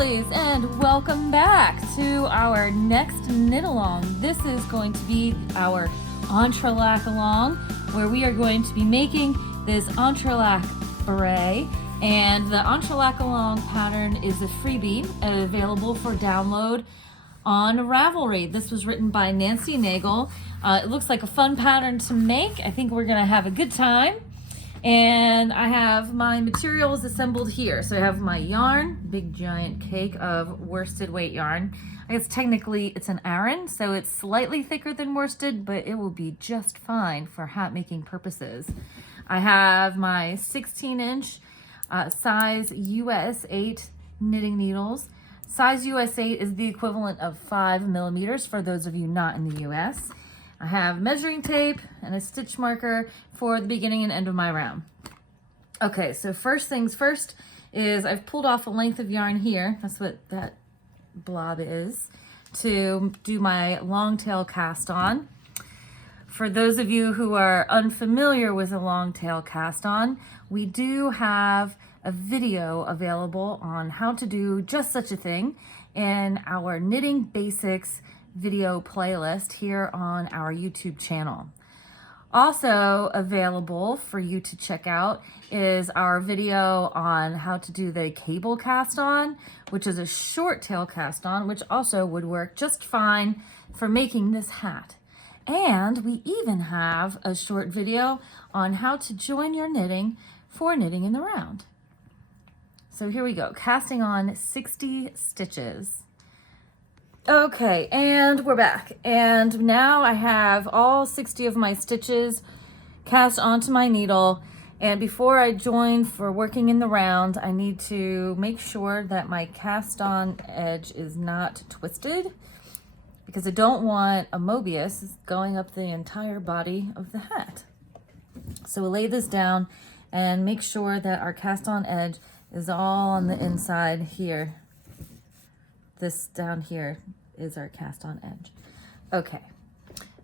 lovelies, and welcome back to our next knit along. This is going to be our Entrelac-a-long, where we are going to be making this Entrelac beret. And the Entrelac-a-long pattern is a freebie available for download on Ravelry. This was written by Nancy Nagel. It looks like a fun pattern to make. I think we're gonna have a good time. And I have my materials assembled here. So I have my yarn, big giant cake of worsted weight yarn. I guess technically it's an Aran, so it's slightly thicker than worsted, but it will be just fine for hat making purposes. I have my 16-inch size US 8 knitting needles. Size US 8 is the equivalent of 5 millimeters for those of you not in the US. I have measuring tape and a stitch marker for the beginning and end of my round. Okay, so first things first is I've pulled off a length of yarn here, that's what that blob is, to do my long tail cast on. For those of you who are unfamiliar with a long tail cast on, we do have a video available on how to do just such a thing in our Knitting Basics video playlist here on our YouTube channel. Also available for you to check out is our video on how to do the cable cast on, which is a short tail cast on, which also would work just fine for making this hat. And we even have a short video on how to join your knitting for knitting in the round. So here we go, casting on 60 stitches. Okay, and we're back. And now I have all 60 of my stitches cast onto my needle. And before I join for working in the round, I need to make sure that my cast on edge is not twisted, because I don't want a Mobius going up the entire body of the hat. So we'll lay this down and make sure that our cast on edge is all on the inside here. This down here is our cast on edge. Okay,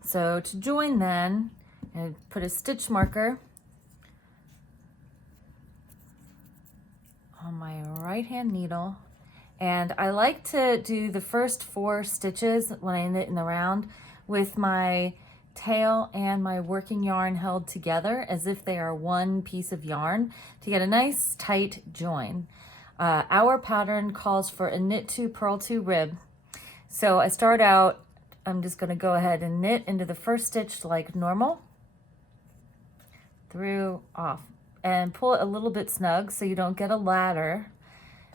so to join then, I put a stitch marker on my right hand needle, and I like to do the first 4 stitches when I knit in the round with my tail and my working yarn held together as if they are one piece of yarn to get a nice tight join. Our pattern calls for a knit 2, purl 2 rib. So I start out, I'm just going to go ahead and knit into the first stitch like normal, through, off, and pull it a little bit snug so you don't get a ladder.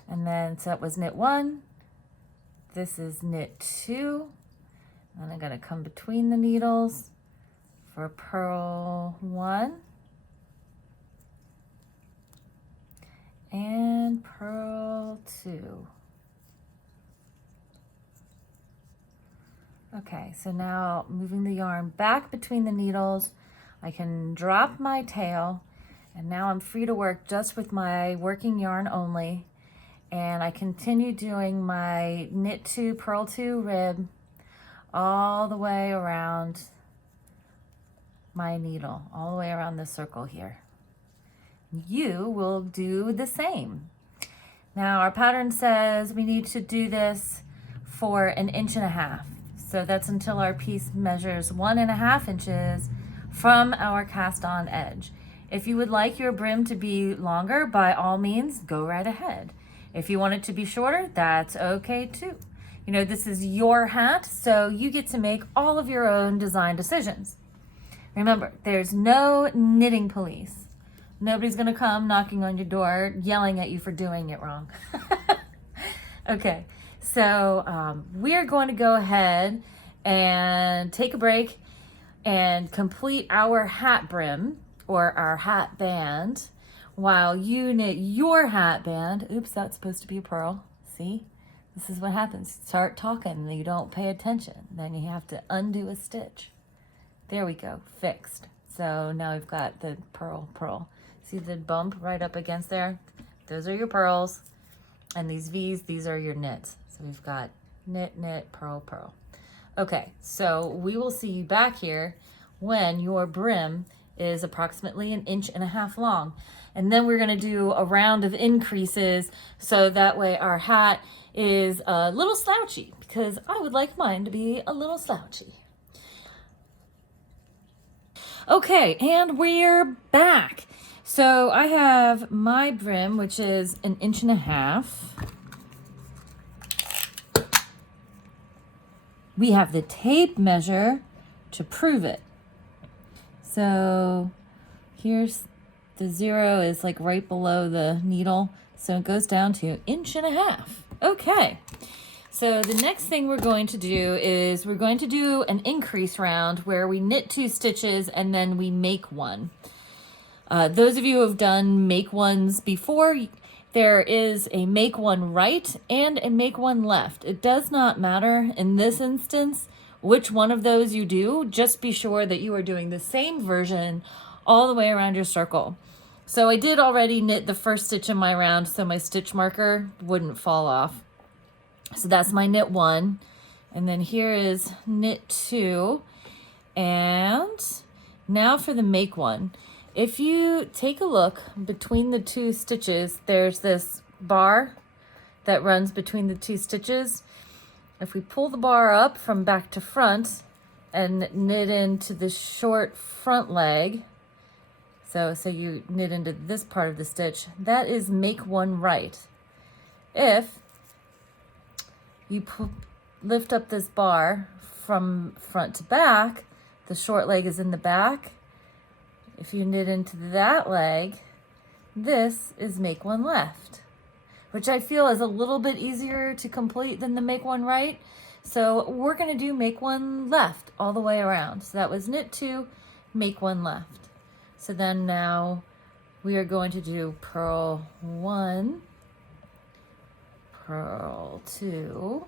And then, so that was knit 1, this is knit 2, and I'm going to come between the needles for purl 1, and purl 2. Okay, so now moving the yarn back between the needles, I can drop my tail, and now I'm free to work just with my working yarn only. And I continue doing my knit 2, purl 2 rib all the way around my needle, all the way around the circle here. You will do the same. Now our pattern says we need to do this for 1.5 inches. So that's until our piece measures 1.5 inches from our cast on edge. If you would like your brim to be longer, by all means, go right ahead. If you want it to be shorter, that's okay too. You know, this is your hat, so you get to make all of your own design decisions. Remember, there's no knitting police. Nobody's gonna come knocking on your door, yelling at you for doing it wrong. Okay, so we're going to go ahead and take a break and complete our hat brim, or our hat band, while you knit your hat band. Oops, that's supposed to be a purl. See, this is what happens. Start talking and you don't pay attention. Then you have to undo a stitch. There we go, fixed. So now we've got the purl. See the bump right up against there? Those are your purls. And these V's, these are your knits. So we've got knit, knit, purl, purl. Okay, so we will see you back here when your brim is approximately 1.5 inches long. And then we're gonna do a round of increases so that way our hat is a little slouchy, because I would like mine to be a little slouchy. Okay, and we're back. So I have my brim, which is 1.5 inches. We have the tape measure to prove it. So here's the 0 is like right below the needle. So it goes down to 1.5 inches. Okay. So the next thing we're going to do is we're going to do an increase round where we knit 2 stitches and then we make 1. Those of you who have done make 1s before, there is a make 1 right and a make 1 left. It does not matter in this instance which one of those you do. Just be sure that you are doing the same version all the way around your circle. So I did already knit the first stitch in my round so my stitch marker wouldn't fall off. So that's my knit 1. And then here is knit 2. And now for the make 1. If you take a look between the 2 stitches, there's this bar that runs between the 2 stitches. If we pull the bar up from back to front and knit into the short front leg, so you knit into this part of the stitch, that is make 1 right. If you lift up this bar from front to back, the short leg is in the back. If you knit into that leg, this is make 1 left, which I feel is a little bit easier to complete than the make 1 right. So we're gonna do make 1 left all the way around. So that was knit 2, make 1 left. So then now we are going to do purl 1, purl 2,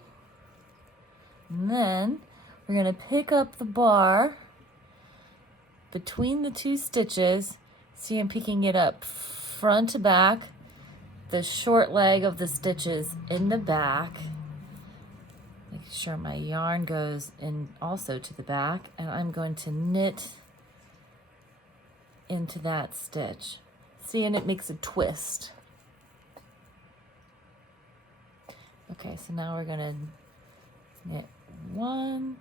and then we're gonna pick up the bar between the 2 stitches. See, I'm picking it up front to back, the short leg of the stitches in the back. Make sure my yarn goes in also to the back, and I'm going to knit into that stitch. See, and it makes a twist. Okay, so now we're gonna knit 1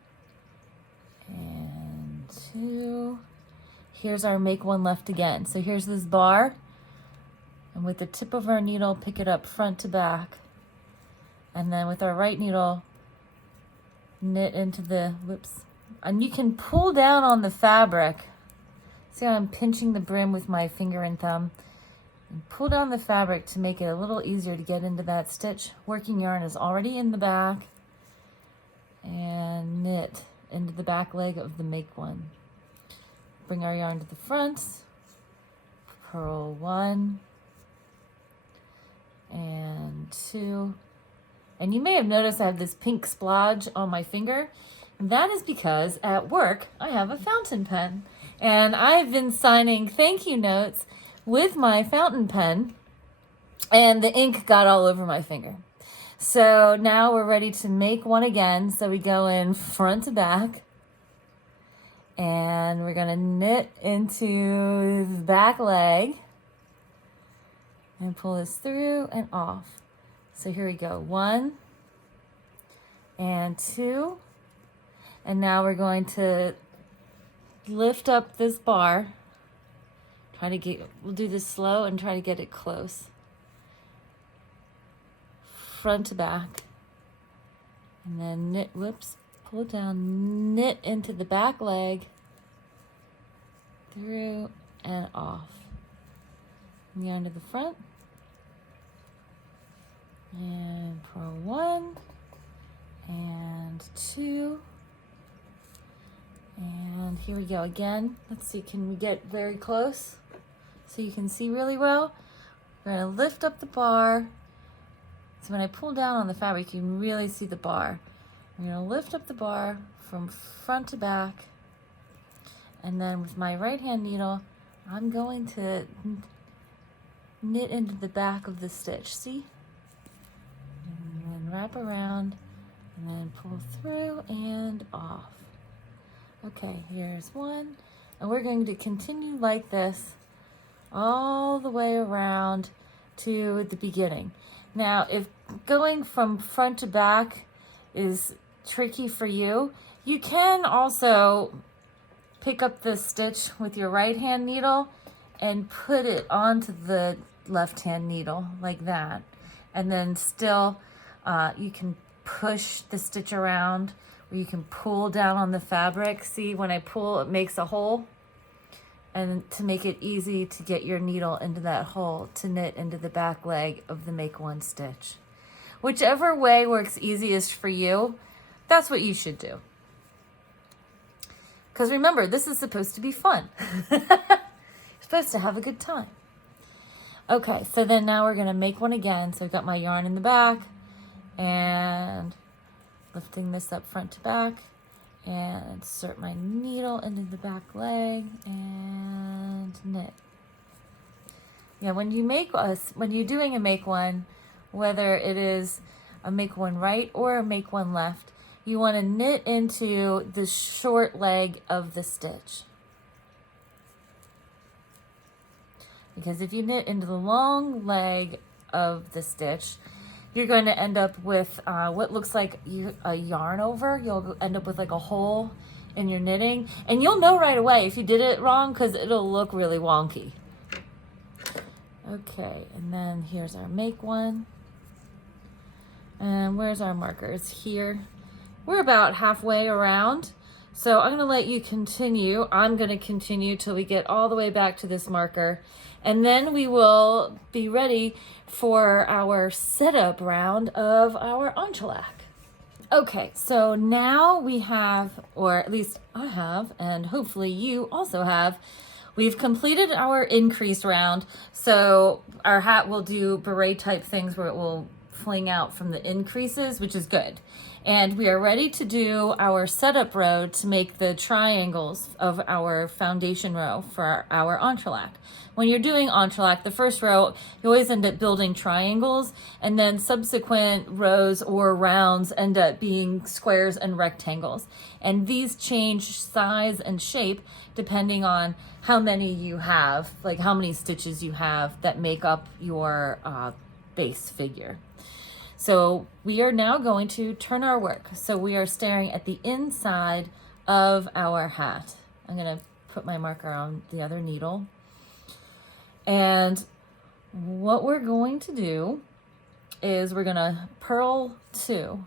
and 2. Here's our make 1 left again. So here's this bar, and with the tip of our needle, pick it up front to back. And then with our right needle, knit into the, whoops. And you can pull down on the fabric. See how I'm pinching the brim with my finger and thumb? And pull down the fabric to make it a little easier to get into that stitch. Working yarn is already in the back. And knit into the back leg of the make 1. Bring our yarn to the front, purl 1 and 2. And you may have noticed I have this pink splodge on my finger. And that is because at work I have a fountain pen. And I've been signing thank you notes with my fountain pen, and the ink got all over my finger. So now we're ready to make 1 again. So we go in front to back, and we're gonna knit into the back leg and pull this through and off. So here we go, 1 and 2. And now we're going to lift up this bar. We'll do this slow and try to get it close. Front to back. And then knit, whoops, pull it down, knit into the back leg, through and off. Yarn to the front. And purl 1 and 2. And here we go again. Let's see, can we get very close so you can see really well? We're gonna lift up the bar. So when I pull down on the fabric, you can really see the bar. I'm gonna lift up the bar from front to back. And then with my right hand needle, I'm going to knit into the back of the stitch, see? And then wrap around, and then pull through and off. Okay, here's 1. And we're going to continue like this all the way around to the beginning. Now, if going from front to back is tricky for you, you can also pick up the stitch with your right hand needle and put it onto the left hand needle like that. And then still you can push the stitch around, or you can pull down on the fabric. See, when I pull, it makes a hole. And to make it easy to get your needle into that hole to knit into the back leg of the make one stitch. Whichever way works easiest for you, that's what you should do. Because remember, this is supposed to be fun. You're supposed to have a good time. Okay, so then now we're gonna make one again. So I've got my yarn in the back and lifting this up front to back, and insert my needle into the back leg and knit. Yeah, when you're doing a make one, whether it is a make one right or a make one left, you want to knit into the short leg of the stitch. Because if you knit into the long leg of the stitch, you're going to end up with what looks like a yarn over. You'll end up with like a hole in your knitting. And you'll know right away if you did it wrong because it'll look really wonky. Okay, and then here's our make one. And where's our markers? Here. We're about halfway around. So I'm going to let you continue. I'm going to continue till we get all the way back to this marker. And then we will be ready for our setup round of our entrelac. Okay, so now we have, or at least I have, and hopefully you also have, we've completed our increase round. So our hat will do beret type things where it will fling out from the increases, which is good. And we are ready to do our setup row to make the triangles of our foundation row for our entrelac. When you're doing entrelac, the first row, you always end up building triangles, and then subsequent rows or rounds end up being squares and rectangles. And these change size and shape depending on how many you have, like how many stitches you have that make up your base figure. So we are now going to turn our work. So we are staring at the inside of our hat. I'm going to put my marker on the other needle. And what we're going to do is we're going to purl 2.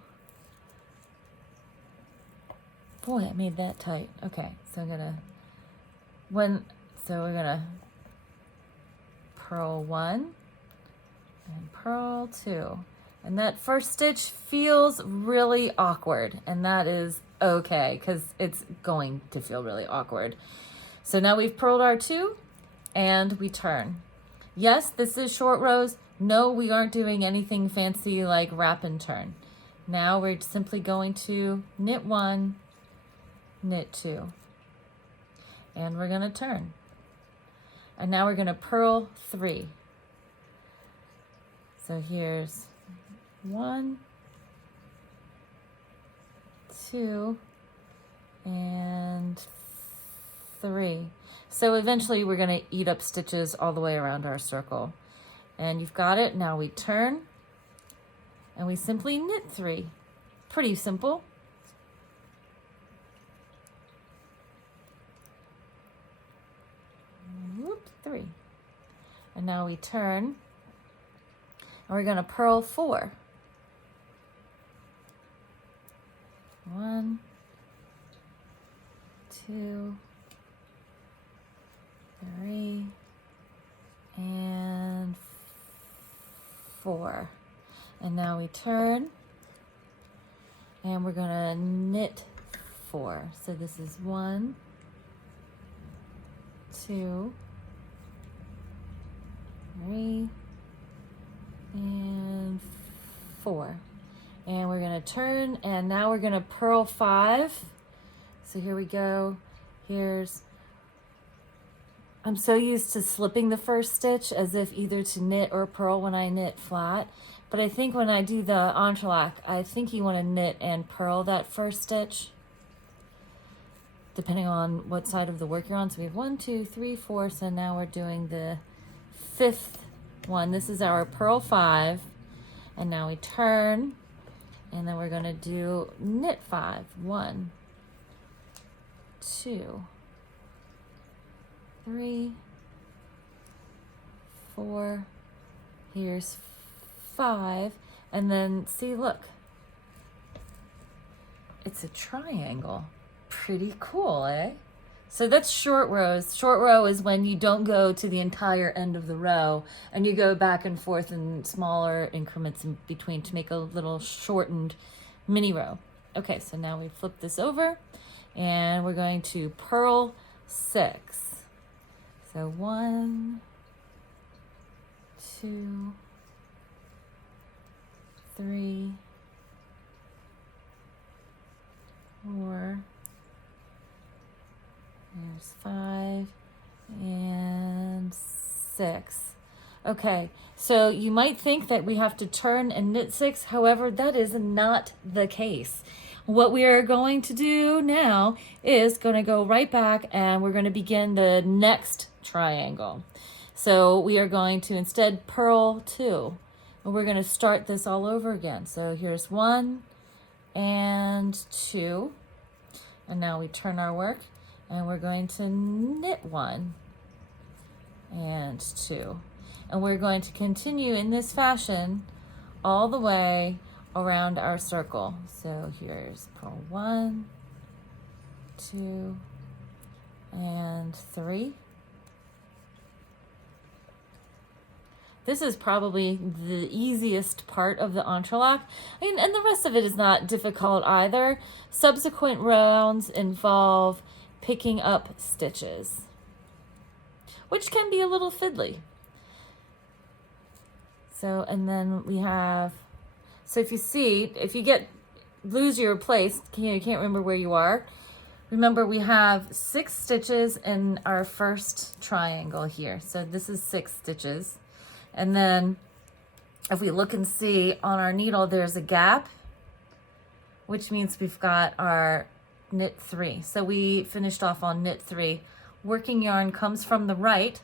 Boy, I made that tight. Okay, so I'm going to, we're going to purl 1 and purl 2. And that first stitch feels really awkward, and that is okay because it's going to feel really awkward. So now we've purled our 2 and we turn. Yes, this is short rows. No, we aren't doing anything fancy like wrap and turn. Now we're simply going to knit 1, knit 2, and we're going to turn. And now we're going to purl 3. So here's 1, 2, and 3. So eventually we're going to eat up stitches all the way around our circle. And you've got it. Now we turn and we simply knit 3. Pretty simple. Whoop, 3. And now we turn and we're going to purl 4. 1, 2, 3, and 4. And now we turn and we're going to knit 4. So this is 1, 2, 3, and 4. And we're going to turn, and now we're going to purl 5. So here we go. I'm so used to slipping the first stitch as if either to knit or purl when I knit flat. But I think when I do the entrelac, I think you want to knit and purl that first stitch, depending on what side of the work you're on. So we have 1, 2, 3, 4. So now we're doing the fifth one. This is our purl 5, and now we turn, and then we're going to do knit 5. 1, 2, 3, 4, here's 5, and then see, look, it's a triangle. Pretty cool, eh? So that's short rows. Short row is when you don't go to the entire end of the row and you go back and forth in smaller increments in between to make a little shortened mini row. Okay, so now we flip this over and we're going to purl 6. So 1, 2, 3, 4, there's 5 and 6. Okay, so you might think that we have to turn and knit 6. However, that is not the case. What we are going to do now is going to go right back and we're going to begin the next triangle. So we are going to instead purl 2. And we're going to start this all over again. So here's 1 and 2. And now we turn our work and we're going to knit 1 and 2. And we're going to continue in this fashion all the way around our circle. So here's purl 1, 2, and 3. This is probably the easiest part of the entrelac, and the rest of it is not difficult either. Subsequent rounds involve picking up stitches, which can be a little fiddly. So, and then we have, so if you see, if you lose your place, you can't remember where you are, remember we have 6 stitches in our first triangle here. So this is 6 stitches. And then if we look and see on our needle, there's a gap, which means we've got our knit 3. So we finished off on knit 3. Working yarn comes from the right.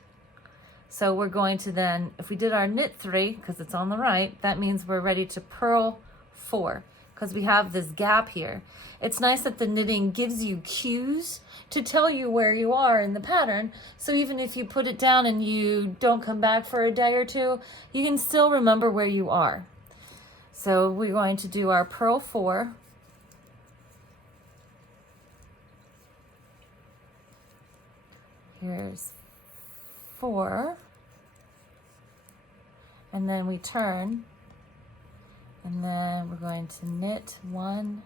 So we're going to then, if we did our knit 3, because it's on the right, that means we're ready to purl 4, because we have this gap here. It's nice that the knitting gives you cues to tell you where you are in the pattern. So even if you put it down and you don't come back for a day or two, you can still remember where you are. So we're going to do our purl 4. Here's 4. And then we turn. And then we're going to knit 1,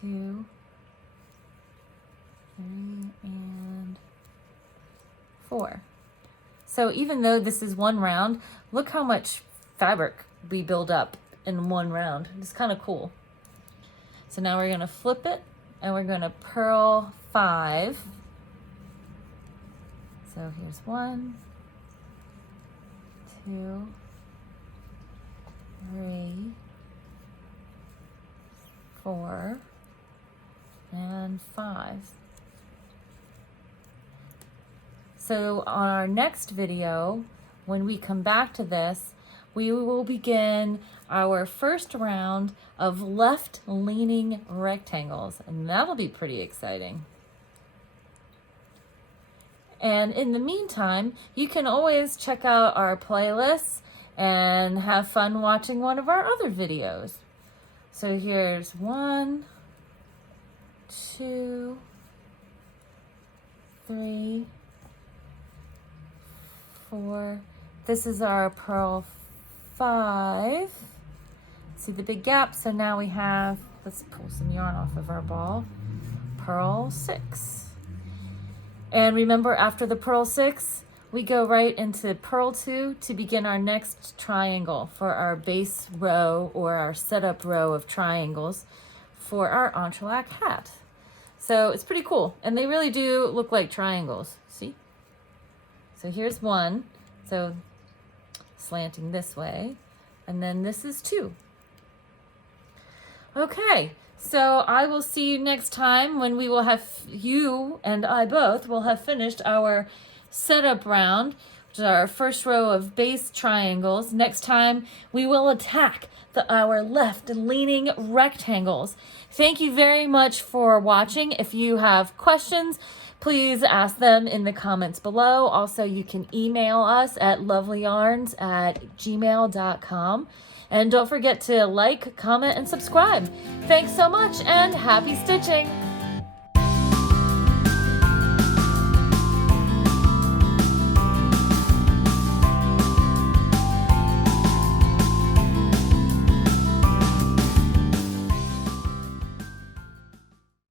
2, 3, and 4. So even though this is one round, look how much fabric we build up in one round. It's kind of cool. So now we're going to flip it and we're going to purl 5. So here's 1, 2, 3, 4, and 5. So on our next video, when we come back to this, we will begin our first round of left-leaning rectangles, and that'll be pretty exciting. And in the meantime, you can always check out our playlists and have fun watching one of our other videos. So here's 1, 2, 3, 4. This is our purl 5. See the big gap? So now we have, let's pull some yarn off of our ball, purl 6. And remember, after the purl 6, we go right into purl 2 to begin our next triangle for our base row or our setup row of triangles for our entrelac hat. So it's pretty cool. And they really do look like triangles. See? So here's 1. So slanting this way. And then this is 2. Okay. So I will see you next time when we will have, you and I both will have finished our setup round our first row of base triangles. Next time we will attack our left leaning rectangles. Thank you very much for watching. If you have questions, please ask them in the comments below. Also, you can email us at lovelyarns@gmail.com. And don't forget to like, comment, and subscribe. Thanks so much, and happy stitching!